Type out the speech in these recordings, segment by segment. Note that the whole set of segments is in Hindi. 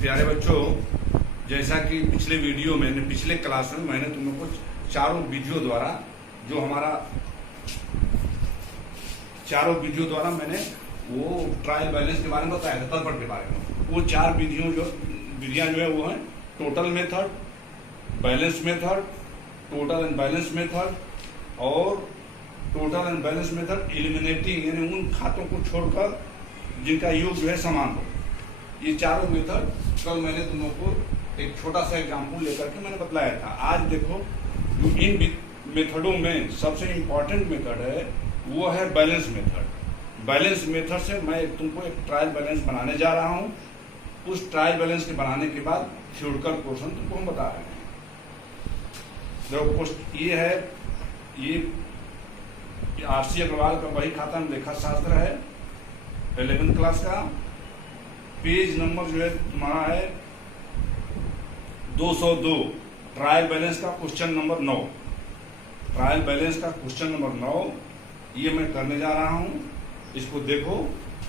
प्यारे बच्चों, जैसा कि पिछले वीडियो में पिछले क्लास में मैंने तुम लोग को चारों वीडियो द्वारा मैंने वो ट्रायल बैलेंस के बारे में बताया था, तलपट के बारे में। वो चार विधियां जो है वो है total method, balance method, total and balance method और total and balance method eliminating, यानी उन खातों को छोड़कर जिनका योग जो है समान हो। ये चारों मेथड कल मैंने तुम लोग को एक छोटा सा एग्जाम्पल लेकर के मैंने बतलाया था। आज देखो, जो इन मेथडों में सबसे इम्पोर्टेंट मेथड है वो है बैलेंस मेथड। बैलेंस मेथड से मैं तुमको एक ट्रायल बैलेंस बनाने जा रहा हूँ। उस ट्रायल बैलेंस के बनाने के बाद थ्योरेटिकल पोर्शन तुमको हम बता रहे हैं। देखो, ये है, ये आरसी अग्रवाल का वही खाता में लेखा शास्त्र है 11th क्लास का। पेज नंबर जो है तुम्हारा है 202। ट्रायल बैलेंस का क्वेश्चन नंबर 9। ट्रायल बैलेंस का क्वेश्चन नंबर 9 ये मैं करने जा रहा हूं। इसको देखो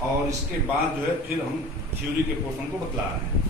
और इसके बाद जो है फिर हम थ्योरी के पोर्शन को बतला रहे हैं।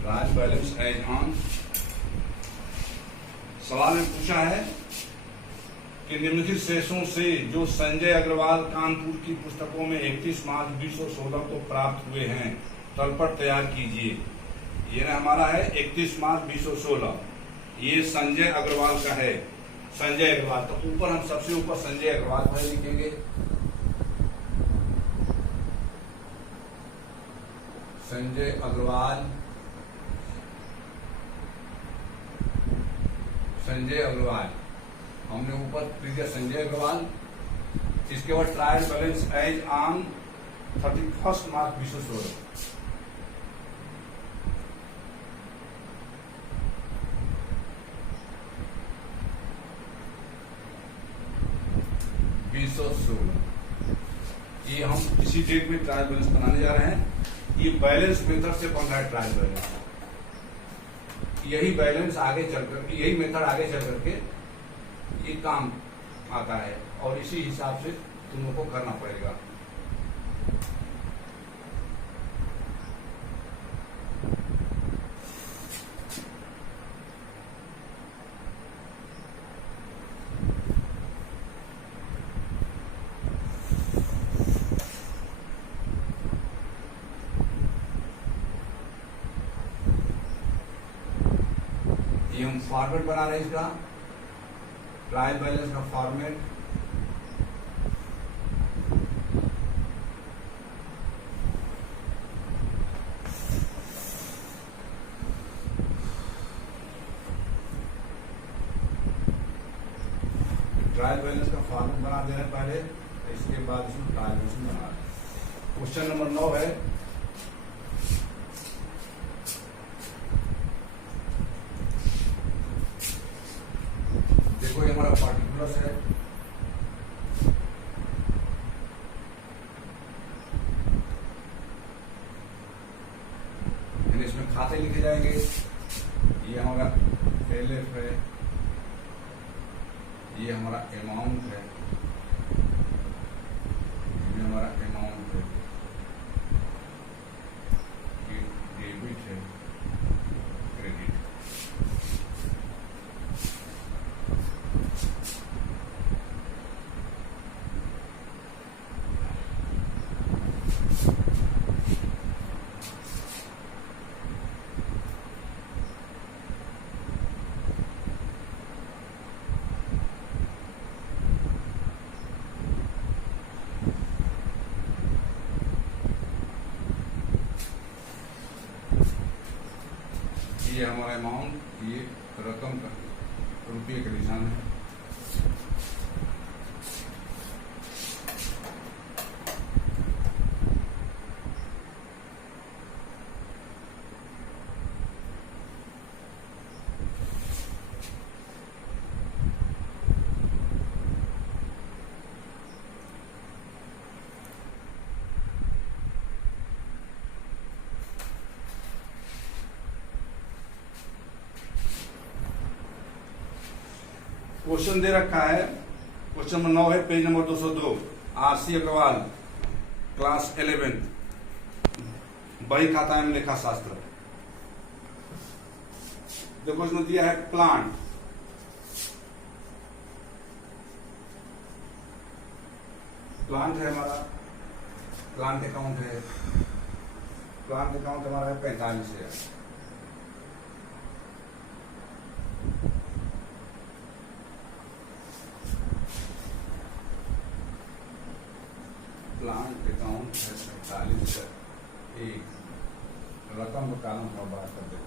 Trial balance as on. सवाल में पूछा है कि निम्नलिखित शेषों से जो संजय अग्रवाल कानपुर की पुस्तकों में 31 मार्च 2016 को प्राप्त हुए हैं, तलपट तैयार कीजिए। ये हमारा है 31 मार्च 2016। ये संजय अग्रवाल का है। संजय अग्रवाल तो ऊपर हम सबसे ऊपर संजय अग्रवाल भाई लिखेंगे। संजय अग्रवाल, संजय अग्रवाल हमने ऊपर लिख दिया संजय अग्रवाल। इसके बाद ट्रायल बैलेंस एज ऑन 31 मार्च 2016। ये हम इसी डेट में ट्रायल बैलेंस बनाने जा रहे हैं। ये बैलेंस मेथड से बन रहा है ट्रायल बैलेंस। यही बैलेंस आगे चलकर, यही मेथड आगे चल करके ये काम आता है और इसी हिसाब से तुम लोग को करना पड़ेगा। ये हम फॉर्मेट बना रहे हैं इसका, ट्रायल बैलेंस का फॉर्मेट। ट्रायल बैलेंस का फॉर्मेट बना देना पहले, इसके बाद इसमें ट्रायल बैलेंस बना रहे हैं। क्वेश्चन नंबर 9 है, देखो ये हमारा पार्टिकुलर्स है। इसमें खाते लिखे जाएंगे। ये हमारा एलएफ है, ये हमारा अमाउंट है, ये हमारा अमाउंट है, ये डेबिट है, क्रेडिट। ये हमारा अमाउंट, ये रकम का रुपये का निशान है। क्वेश्चन दे रखा है, क्वेश्चन नंबर 9 है, page number 202, RC Agarwal, class 11, बही खाता एवं लेखा शास्त्र। देखो इसमें दिया है प्लांट, प्लांट है हमारा, प्लांट अकाउंट है, प्लांट अकाउंट हमारा है 45,000। प्लांट अकाउंट है 45,000। एक रकम का कालम हम बात करते हैं।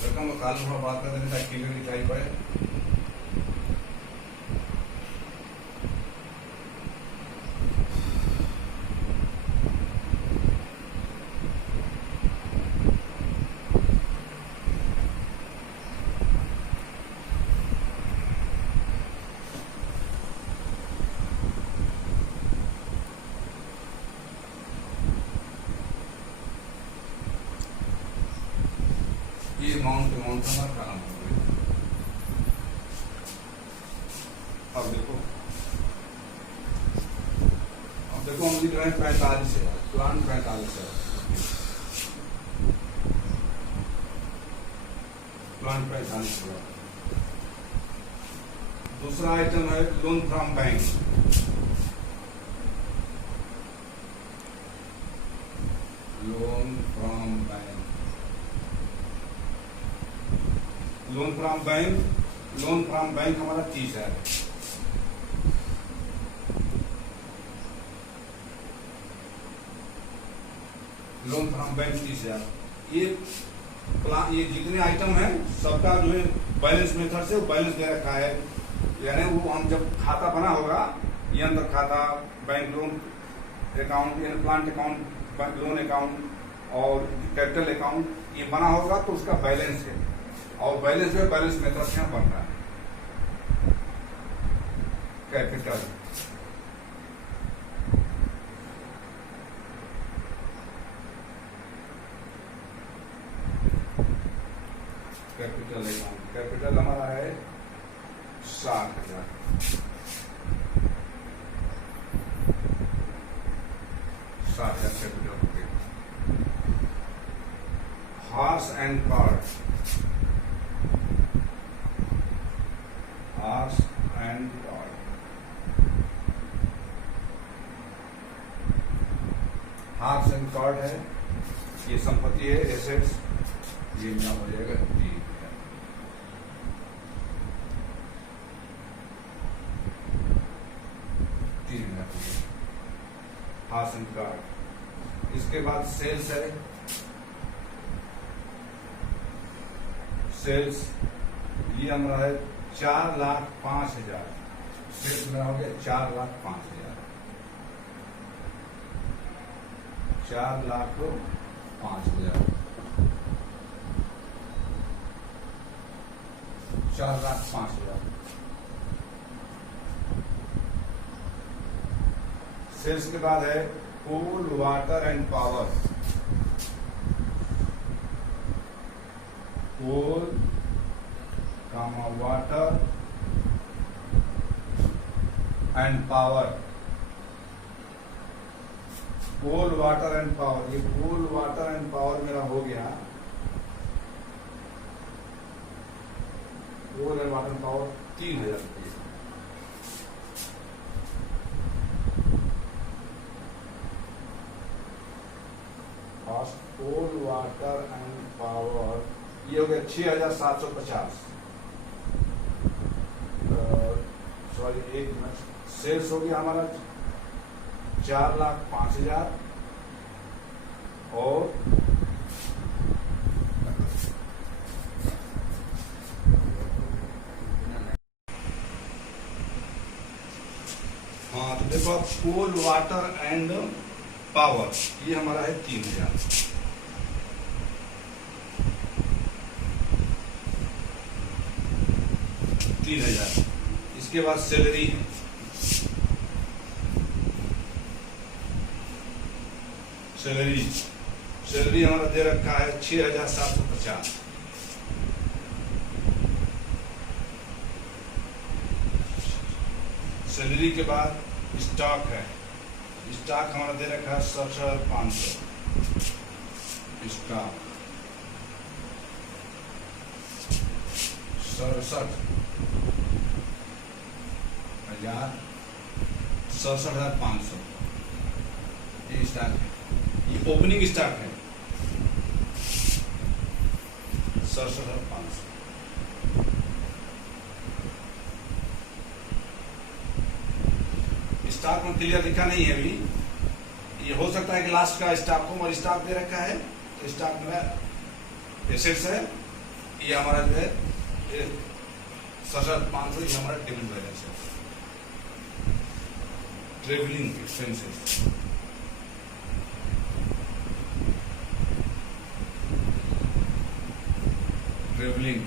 रकम का कालम हम बात करते हैं ताकि क्लियर दिखाई पड़े। ये अमाउंट हमारा कालम हो गया। अब देखो हम लिख रहे हैं 45,000, प्लांट 45,000, प्लांट 45,000। दूसरा आइटम है loan from bank, loan from bank, loan from bank, loan from bank हमारा 30,000। Loan from bank 30,000। ये जितने आइटम है सबका जो है बैलेंस मेथड से वो बैलेंस दे रखा है, यानी वो हम जब खाता बना होगा, यंत्र खाता, बैंक लोन अकाउंट, यानी plant account, bank loan account और कैपिटल अकाउंट, ये बना होगा तो उसका बैलेंस है, और बैलेंस में बैलेंस मेथड से बन रहा है। कैपिटल, कैपिटल अकाउंट, कैपिटल हमारा है 60,000। 60,000 कैपिटल हो गया। Horse and card, horse and card, horse and card है, ये संपत्ति है, एसेट्स, ये क्या हो जाएगा 3,000 हॉर्स एंड कार्ड। इसके बाद सेल्स है, सेल्स ये हमारा है 4,05,000, सेल्स मेरा हो गया 4,05,000, 4,05,000, 4,05,000। सेल्स के बाद है coal, water and power, coal, water and power, coal, water and power, ये कोल, वाटर एंड पावर मेरा हो गया, कोल एंड वाटर पावर 3,000 रुपये। कोल, वाटर एंड पावर ये हो गया 6,750। Sorry, 1 minute. सेल्स हो गया हमारा 4,05,000 और हाँ, तो देखो अब कोल, वाटर एंड पावर, ये हमारा है 3,000। इसके बाद सैलरी है, सैलरी हमारा दे रखा है 6,750। सैलरी के बाद स्टॉक है, स्टॉक हमारा दे रखा है 67,500। स्टॉक 67,500 ये स्टॉक है, ये ओपनिंग स्टॉक है 67,500। स्टॉक में क्लियर लिखा नहीं है अभी, ये हो सकता है कि लास्ट का स्टॉक हो, और स्टॉक दे रखा है, तो स्टॉक में एसेट्स है, ये हमारा जो है 67,500, ये हमारा डेबिट बैलेंस है। Travelling expenses, travelling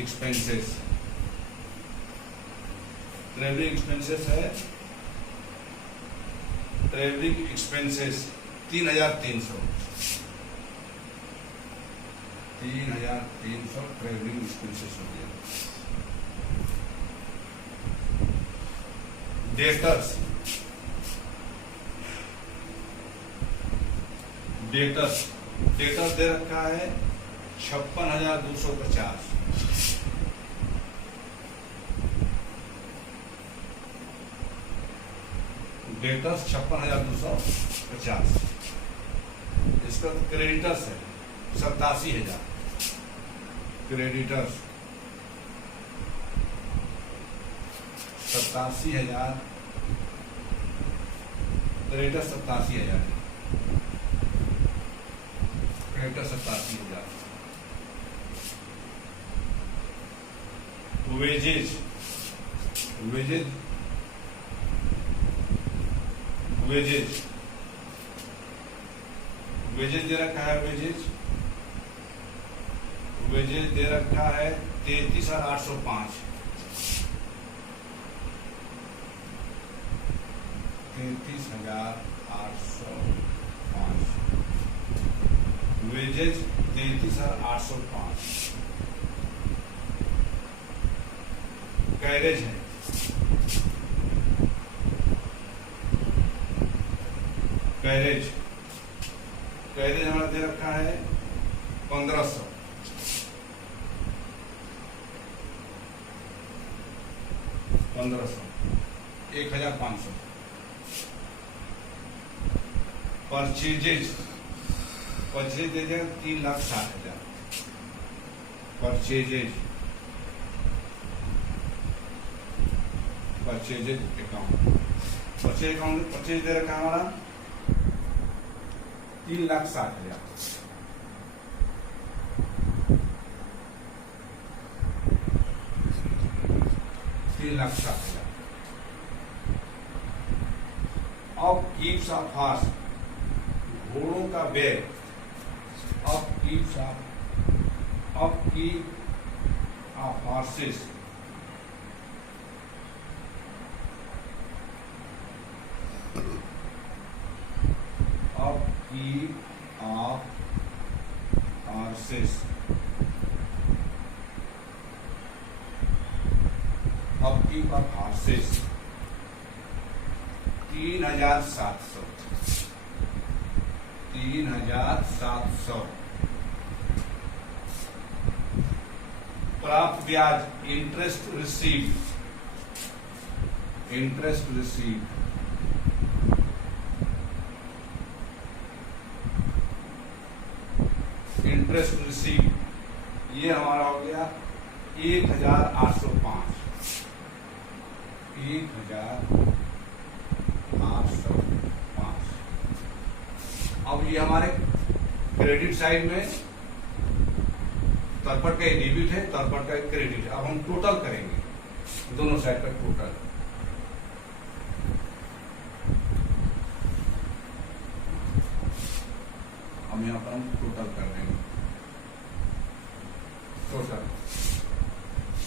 expenses, travelling expenses है, ट्रेवलिंग एक्सपेंसेस 3,300 ट्रेवलिंग एक्सपेंसेस हो गया। डेटर्स दे रखा है 56,250। डेटर्स 56,250। इसका क्रेडिटर्स है 87,000। Creditors 87,000, creditor 87,000, creditor 87,000। वेजेज दे रखा है, वेजेज दे रखा है 33,805। 33,805 वेजेज 33,805। कैरेज है, कैरेज हमारा दे रखा है 1,500। 1,500। परचेजेज दे देगा 3,60,000। परचेजेज अकाउंट, परचेज दे रखा हमारा 3,60,000। 3,60,000। अब कीप्स ऑफ हॉर्स, घोड़ों का bag, upkeep of horses, upkeep of horses, upkeep of horses 3,700। 3,700। प्राप्त ब्याज, इंटरेस्ट रिसीव्ड 3,700। इंटरेस्ट रिसीव, ये हमारा हो गया 1805। 1805। अब ये हमारे क्रेडिट साइड में तलपट का एक डेबिट है, तलपट का एक क्रेडिट है। अब हम टोटल करेंगे दोनों साइड का टोटल। हम यहाँ पर हम टोटल कर देंगे,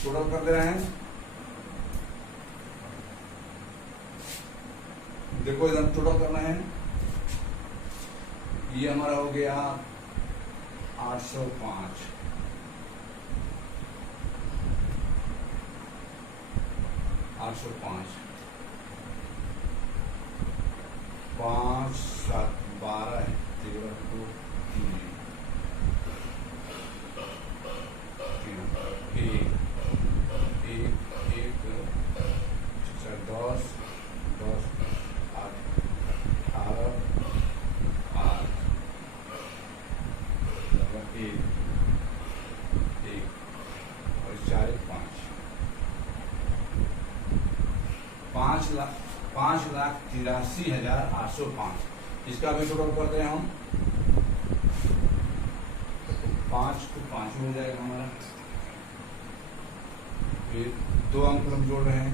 टोटल कर दे रहे हैं। देखो इधर टोटल करना है। ये हमारा हो गया 805। 805 5 7 12 13 2 3 1 1 10 10 8 18 8 1 और 4 5 5,83,805। इसका भी टोटल करते हैं हम। 5 को 5 हो जाएगा हमारा। फिर 2 अंक हम जोड़ रहे हैं,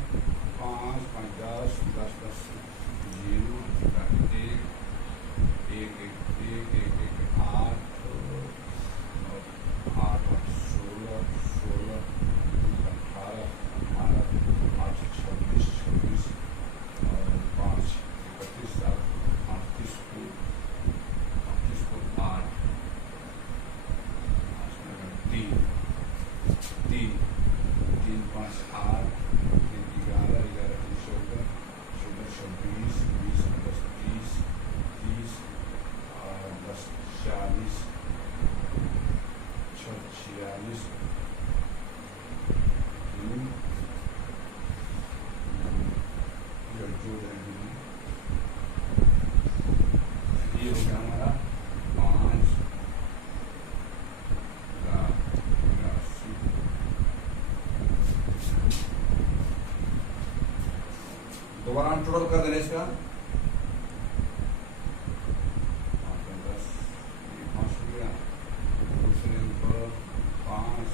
5 5 10 10 10 0 1 1 1 1 8 8 16 16 18 18 8 26 26 और 5 31 7 38 को 8 3 3 3 5 8 3 11 11 14 14 26 20 10 30 30 और 10 40 46 ये हो गया हमारा 5,83,805। दोबारा हम टोटल कर देंगे इसका। 10 5 हो गया, दूसरे ऊपर 5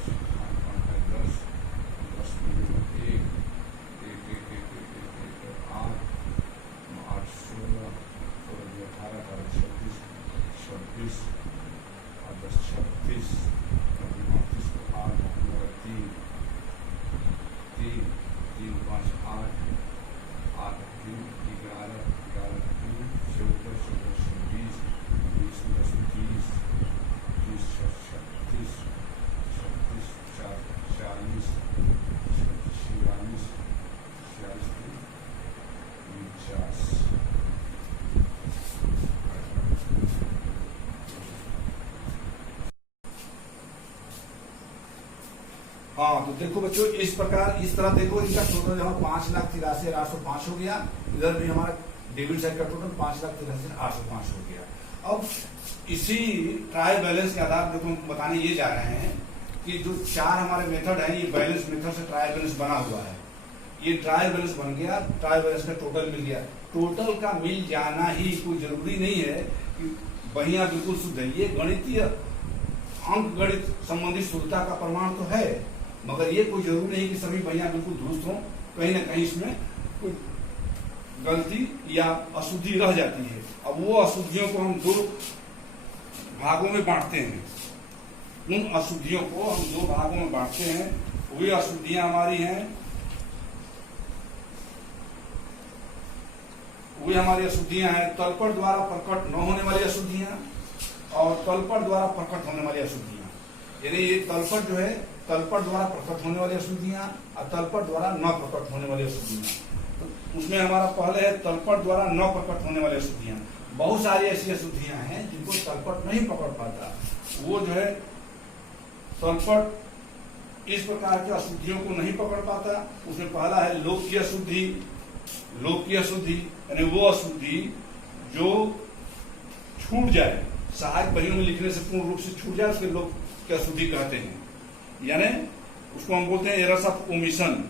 10 10 1 1 1 8 8 16 16 18 26 26 और 10 36 38 8 3 3 3 5 8 8 3 11 11 3 14 14 20 20 10 30 30 36 36 4 40 46 46 50। हाँ, तो देखो बच्चों इस प्रकार, इस तरह देखो इनका टोटल यहाँ 5,83,805 हो गया। इधर भी हमारा डेबिट साइड का टोटल 5,83,805 हो गया। अब इसी ट्रायल बैलेंस के आधार देखो हम बताने ये जा रहे हैं कि जो 4 हमारे मेथड है, ये बैलेंस मेथड से ट्रायल बैलेंस बना हुआ है। ये ट्रायल बैलेंस बन गया, ट्रायल बैलेंस का टोटल मिल गया। टोटल का मिल जाना ही कोई जरूरी नहीं है कि बहिया बिल्कुल शुद्ध है। ये गणितीय अंक गणित संबंधित शुद्धता का प्रमाण तो है, मगर ये कोई जरूरी नहीं कि सभी बहिया बिल्कुल दुरुस्त हों। कहीं ना कहीं इसमें कोई गलती या अशुद्धि रह जाती है। अब वो अशुद्धियों को हम 2 भागों में बांटते हैं। उन अशुद्धियों को हम 2 भागों में बांटते हैं। वे अशुद्धियां हमारी हैं, वे हमारी अशुद्धियां हैं तलपट द्वारा प्रकट न होने वाली अशुद्धियां और तलपट द्वारा प्रकट होने वाली अशुद्धियां। यानी ये तलपट जो है, तलपट द्वारा प्रकट होने वाली अशुद्धियां और तलपट द्वारा न प्रकट होने वाली अशुद्धियां। तो उसमें हमारा पहले है तलपट द्वारा न प्रकट होने वाली अशुद्धियां। बहुत सारी ऐसी अशुद्धियां हैं जिनको तलपट नहीं पकड़ पाता। वो जो है तलपट इस प्रकार की अशुद्धियों को नहीं पकड़ पाता। उसमें पहला है लोकीय अशुद्धि। लोकीय अशुद्धि यानी वो अशुद्धि जो छूट जाए, सहायक बहियों में लिखने से पूर्ण रूप से छूट जाए उसके लोग की अशुद्धि कहते हैं। यानी उसको हम बोलते हैं एरर्स ऑफ ओमिशन।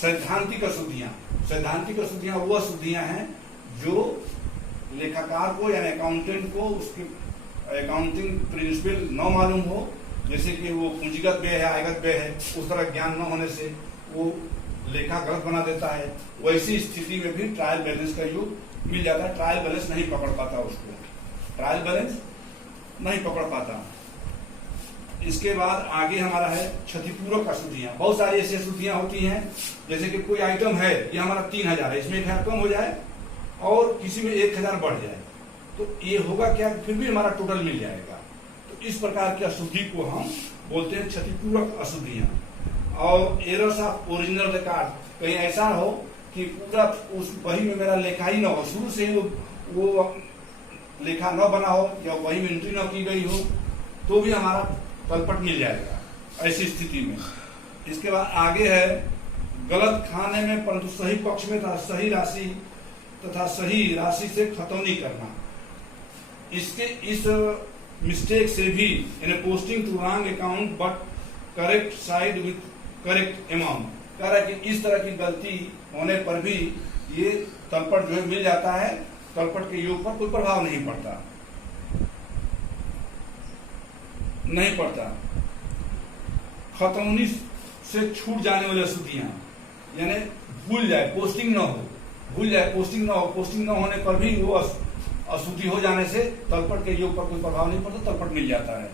सैद्धांतिक अशुद्धियां वो अशुद्धियां हैं जो लेखाकार को यानी अकाउंटेंट को उसके अकाउंटिंग प्रिंसिपल न मालूम हो, जैसे कि वो पूंजीगत व्यय है, आयगत व्यय है, उस तरह ज्ञान न होने से वो लेखा गलत बना देता है। वैसी स्थिति में भी ट्रायल बैलेंस का योग मिल जाता है। ट्रायल बैलेंस नहीं पकड़ पाता उसको, ट्रायल बैलेंस नहीं पकड़ पाता। इसके बाद आगे हमारा है क्षतिपूरक अशुद्धियां। बहुत सारी ऐसी अशुद्धियां होती हैं, जैसे कि कोई आइटम है, ये हमारा 3000 है, इसमें 1000 कम हो जाए और किसी में 1000 बढ़ जाए, तो ये होगा क्या, फिर भी हमारा टोटल मिल जाएगा। तो इस प्रकार की अशुद्धि को हम बोलते हैं क्षतिपूरक अशुद्धियां। और एरर्स ऑफ ओरिजिनल रिकॉर्ड, कहीं ऐसा हो कि पूरा उस बही में मेरा लेखा ही न हो, शुरू से ही वो लेखा न बना हो या वही में एंट्री न की गई हो, तो भी हमारा तलपट मिल जाएगा ऐसी स्थिति में। इसके बाद आगे है गलत खाने में परंतु सही पक्ष में सही राशि से खतौनी करना। इसके इस मिस्टेक से भी in posting to wrong account but correct side with correct amount, कह रहा है कि इस तरह की गलती होने पर भी ये तलपट जो है मिल जाता है, तलपट के योग पर कोई प्रभाव नहीं पड़ता। खतौनी से छूट जाने वाली अशुद्धियां, यानी भूल जाए पोस्टिंग न हो, पोस्टिंग न होने पर भी वो अशुद्धि हो जाने से तलपट के योग पर कोई प्रभाव नहीं पड़ता, तलपट मिल जाता है।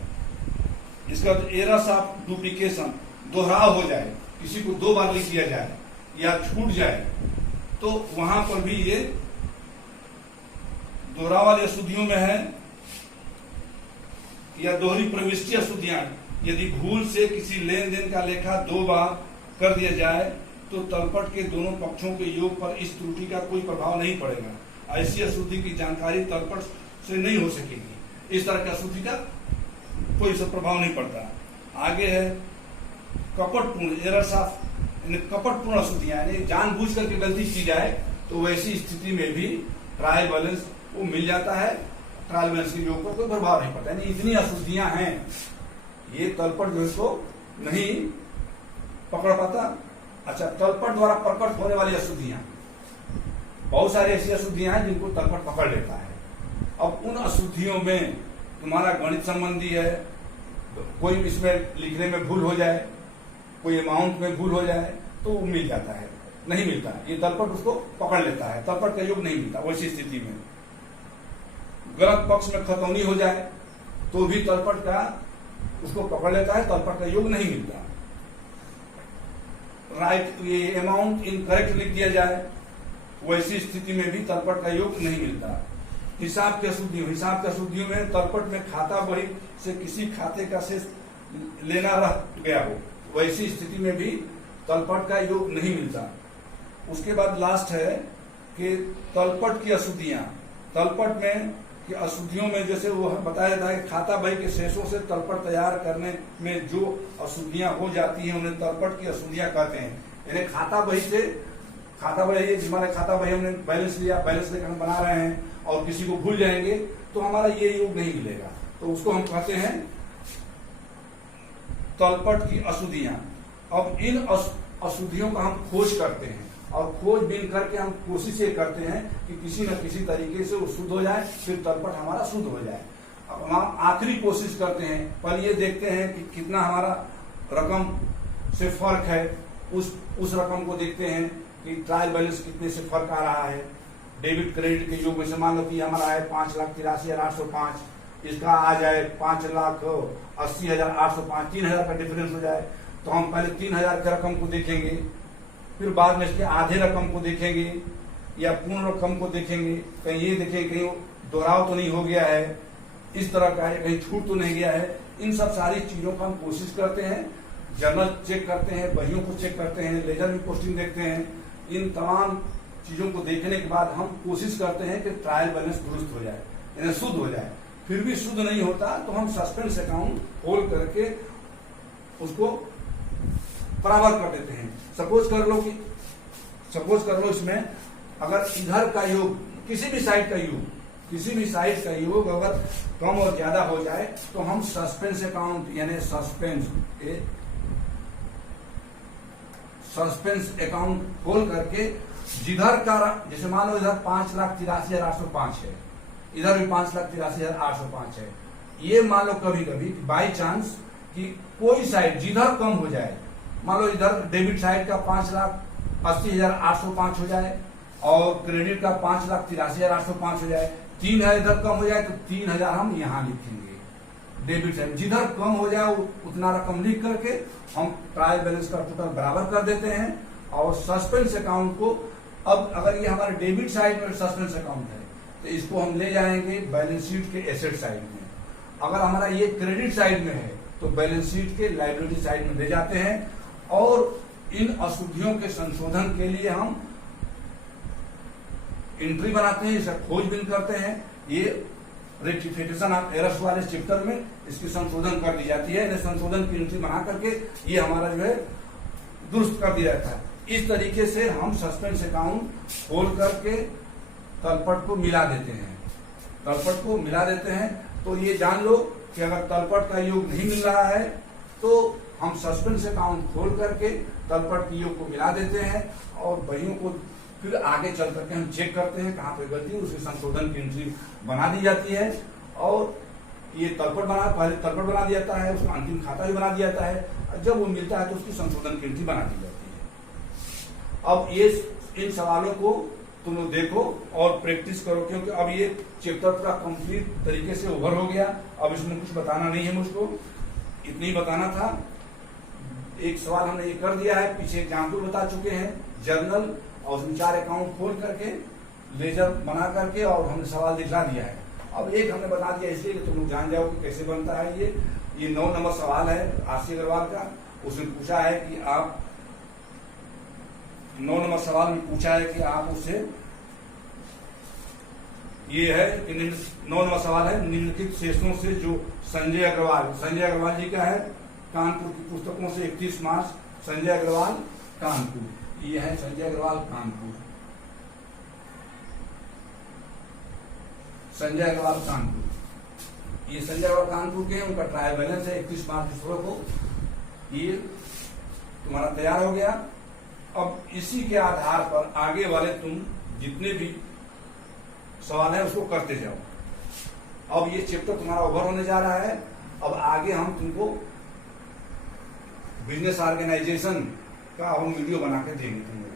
इसका एरर्स ऑफ डुप्लीकेशन, दोहराव हो जाए, किसी को 2 बार लिख दिया जाए या छूट जाए, तो वहां पर भी ये दोहराव वाली अशुद्धियों में है। या दोहरी प्रविष्टि अशुद्धियां, यदि भूल से किसी लेन देन का लेखा 2 बार कर दिया जाए तो तलपट के दोनों पक्षों के योग पर इस त्रुटि का कोई प्रभाव नहीं पड़ेगा। ऐसी अशुद्धि की जानकारी तलपट से नहीं हो सकेगी। इस तरह की अशुद्धि का कोई प्रभाव नहीं पड़ता। आगे है कपटपूर्ण एरर्स ऑफ, कपटपूर्ण अशुद्धियां, यानी जानबूझ करके गलती की जाए तो वैसी स्थिति में भी ट्रायल बैलेंस वो मिल जाता है, ट्रायल बैलेंस के योग पर कोई प्रभाव नहीं पड़ता। यानी इतनी अशुद्धियां हैं, ये तलपट जो इसको नहीं पकड़ पाता। अच्छा, तलपट द्वारा प्रकट होने वाली अशुद्धियां, बहुत सारी ऐसी अशुद्धियां हैं जिनको तलपट पकड़ लेता है। अब उन अशुद्धियों में तुम्हारा गणित संबंधी है, कोई इसमें लिखने में भूल हो जाए, कोई अमाउंट में भूल हो जाए, तो वो मिल जाता है, नहीं मिलता, ये तलपट उसको पकड़ लेता है, तलपट का योग नहीं मिलता। वैसी स्थिति में गलत पक्ष में खतौनी हो जाए तो भी तलपट का उसको पकड़ लेता है, तलपट का योग नहीं मिलता। राइट, ये अमाउंट इनकरेक्ट लिख दिया जाए, वैसी स्थिति में भी तलपट का योग नहीं मिलता। हिसाब की अशुद्धियों में तलपट में खाता बही से किसी खाते का शेष लेना रह गया हो, वैसी स्थिति में भी तलपट का योग नहीं मिलता। उसके बाद लास्ट है कि तलपट की अशुद्धियां, तलपट में कि अशुद्धियों में जैसे वो बताया जाता है खाता बही के शेषों से तलपट तैयार करने में जो अशुद्धियां हो जाती हैं उन्हें तलपट की अशुद्धियां कहते हैं। यानी खाता बही हमारे खाता बही हमने बैलेंस लिया, बैलेंस लेकर हम बना रहे हैं और किसी को भूल जाएंगे तो हमारा ये योग नहीं मिलेगा, तो उसको हम कहते हैं तलपट की अशुद्धियां। अब इन अशुद्धियों का हम खोज करते हैं और खोजबीन करके हम कोशिश ये करते हैं कि किसी न किसी तरीके से वो शुद्ध हो जाए, फिर तलपट हमारा शुद्ध हो जाए। अब हम आखिरी कोशिश करते हैं, पर ये देखते हैं कि कितना हमारा रकम से फर्क है, उस रकम को देखते हैं कि ट्रायल बैलेंस कितने से फर्क आ रहा है। डेबिट क्रेडिट के योग में से मान लो कि हमारा है 5,83,805, इसका आ जाए 5,80,805, 3,000 का डिफरेंस हो जाए, तो हम पहले 3,000 की रकम को देखेंगे, फिर बाद में इसके आधे रकम को देखेंगे या पूर्ण रकम को देखेंगे, कहीं ये देखेंगे कहीं दोहराव तो नहीं हो गया है, इस तरह का है, कहीं छूट तो नहीं गया है। इन सब सारी चीजों का हम कोशिश करते हैं, जर्नल चेक करते हैं, बहियों को चेक करते हैं, लेजर में पोस्टिंग देखते हैं। इन तमाम चीजों को देखने के बाद हम कोशिश करते हैं कि ट्रायल बैलेंस दुरुस्त हो जाए, यानी शुद्ध हो जाए। फिर भी शुद्ध नहीं होता तो हम सस्पेंस अकाउंट खोल करके उसको बराबर कर देते हैं। सपोज कर लो इसमें अगर इधर का योग, किसी भी साइड का योग किसी भी साइज का योग अगर कम और ज्यादा हो जाए तो हम सस्पेंस अकाउंट यानी सस्पेंस अकाउंट खोल करके जिधर का, जैसे मान लो इधर 5,83,805 है, इधर भी 5,83,805 है, ये मान लो कभी कभी बाई चांस कि कोई साइड जिधर कम हो जाए, मान लो इधर डेबिट साइड का 5,80,805 हो जाए और क्रेडिट का 5,83,805 हो जाए, 3,000 इधर कम हो जाए तो 3,000 हम यहाँ लिखेंगे डेबिट साइड। जिधर कम हो जाए उतना रकम लिख करके हम ट्रायल बैलेंस का टोटल बराबर कर देते हैं। और सस्पेंस अकाउंट को, अब अगर ये हमारे डेबिट साइड में सस्पेंस अकाउंट है तो इसको हम ले जाएंगे बैलेंस शीट के एसेट साइड में। अगर हमारा ये क्रेडिट साइड में है तो बैलेंस शीट के लायबिलिटी साइड में ले जाते हैं और इन अशुद्धियों के संशोधन के लिए हम एंट्री बनाते हैं, इसका खोजबीन करते हैं। ये रेक्टिफिकेशन ऑफ एरर्स वाले चैप्टर में इसकी संशोधन कर दी जाती है, संशोधन की एंट्री बना करके ये हमारा जो है दुरुस्त कर दिया जाता है। इस तरीके से हम सस्पेंस अकाउंट खोल करके तलपट को मिला देते हैं। तलपट को मिला देते हैं तो ये जान लो कि अगर तलपट का योग नहीं मिल रहा है तो हम सस्पेंस अकाउंट खोल करके तलपट के योग को मिला देते हैं और बहियों को फिर आगे चल करके हम चेक करते हैं कहाँ पे गलती है, उसके संशोधन की एंट्री बना दी जाती है। और ये तलपट पहले तलपट बना दिया जाता है, उसका अंतिम खाता भी बना दिया जाता है, जब वो मिलता है तो उसकी संशोधन की एंट्री बना दी जाती है। अब ये इन सवालों को तुम लोग देखो और प्रैक्टिस करो, क्योंकि अब ये चैप्टर पूरा कंप्लीट तरीके से ओवर हो गया। अब इसमें कुछ बताना नहीं है मुझको, इतनी बताना था। एक सवाल हमने ये कर दिया है, पीछे एग्जाम्पल बता चुके हैं, जर्नल और उसमें 4 अकाउंट खोल करके लेजर बना करके और हमने सवाल दिखला दिया है। अब एक हमने बता दिया इसलिए कि तुम लोग जान जाओ कि कैसे बनता है। ये 9 नंबर सवाल है आरसी अग्रवाल का। उसने पूछा है कि आप 9 नंबर सवाल में पूछा है कि आप उससे, ये है कि 9 नंबर सवाल है, निम्नलिखित शेषों से जो संजय अग्रवाल जी का है, कानपुर की पुस्तकों से 31 मार्च, संजय अग्रवाल कानपुर, ये है संजय अग्रवाल कानपुर, संजय अग्रवाल कानपुर, ये संजय अग्रवाल कानपुर के, उनका ट्रायल बैलेंस है 31 मार्च को। ये तुम्हारा तैयार हो गया। अब इसी के आधार पर आगे वाले तुम जितने भी सवाल है उसको करते जाओ। अब ये चैप्टर तुम्हारा ओवर होने जा रहा है। अब आगे हम तुमको बिजनेस ऑर्गेनाइजेशन का हम वीडियो बना के देंगे तुमको।